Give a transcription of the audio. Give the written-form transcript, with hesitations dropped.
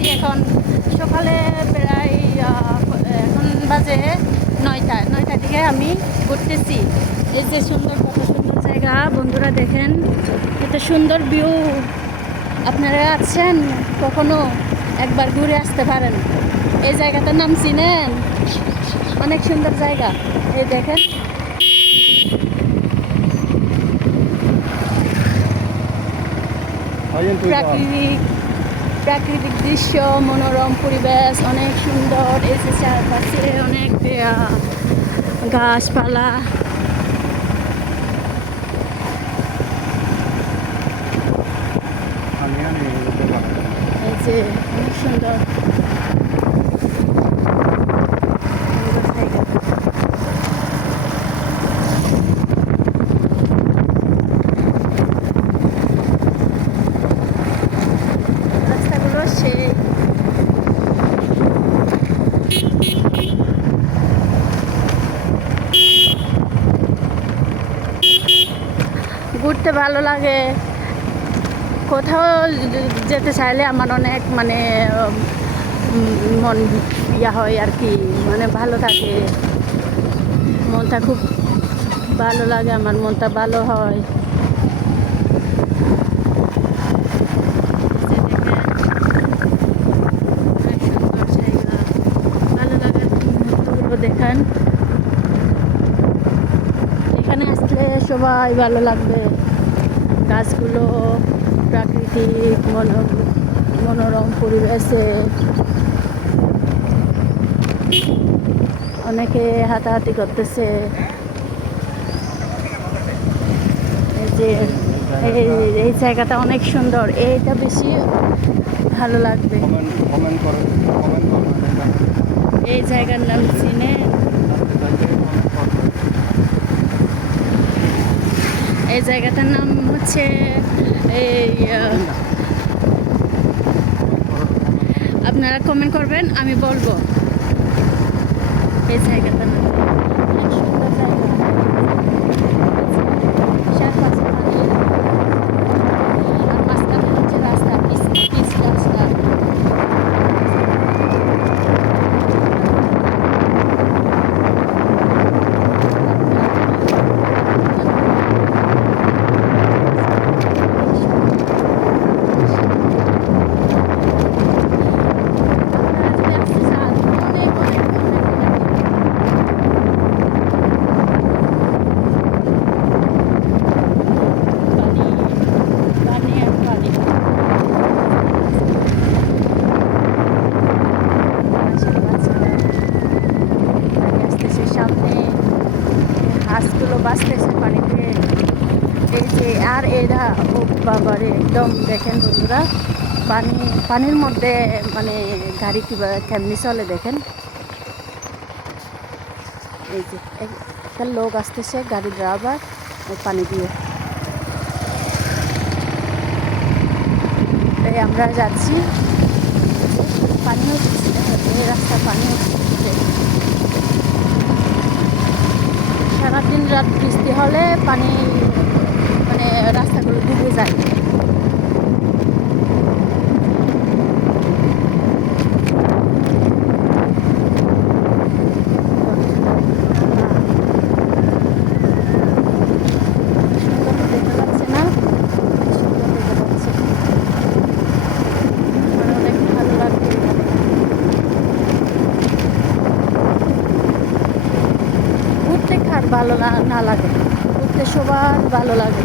ঘুরতেছি। এখন সকালে প্রায় এখন বাজে 9টার দিকে আমি ঘুরতেছি। এই যে সুন্দর, কত সুন্দর জায়গা বন্ধুরা, দেখেন এত সুন্দর ভিউ। আপনারা আছেন কখনো, একবার ঘুরে আসতে পারেন। এই জায়গাটার নাম চিনেন? অনেক সুন্দর জায়গা। এই দেখেন, প্রাকৃতিক দৃশ্য, মনোরম পরিবেশ, অনেক সুন্দর। এই যে চারপাশে অনেক গাছপালা। এই যে অনেক সুন্দর জায়গা। রাস্তাগুলো সেই ঘুরতে ভালো লাগে। কোথাও যেতে চাইলে আমার অনেক মানে মন ইয়া হয় আর কি, মানে ভালো থাকে, মনটা খুব ভালো লাগে, আমার মনটা ভালো হয়। ভালো লাগার মুহূর্তগুলো দেখেন। এখানে আসলে সবাই ভালো লাগবে। গাছগুলো, প্রাকৃতিক মনোরম পরিবেশে অনেকে হাঁটাহাঁটি করতেছে। এই যে এই জায়গাটা অনেক সুন্দর, এইটা বেশি ভালো লাগবে। এই জায়গার নাম চিনে? এই জায়গাটার নাম হচ্ছে এই আপনারা কমেন্ট করবেন, আমি বলবো এই জায়গাটার নাম। অনেক সুন্দর জায়গা। চারপাশে পানি, আর মাঝখানে হচ্ছে রাস্তা, পিচ রাস্তা। হাঁসগুলো বাঁচতেছে পানিতে। এই যে আর এরা, ও বাবারে, একদম দেখেন বন্ধুরা, পানির মধ্যে মানে গাড়ি কেমনি চলে দেখেন। এই যে একটা লোক আসতেছে, গাড়ি ড্রাইভার, পানি দিয়ে। তাই আমরা যাচ্ছি, পানি হচ্ছে, এই রাস্তায় পানি হচ্ছে। সারাদিন রাত বৃষ্টি হলে পানি মানে রাস্তাগুলো ডুবে যায়। ভালো না লাগে, ঘুরতে সবার ভালো লাগে।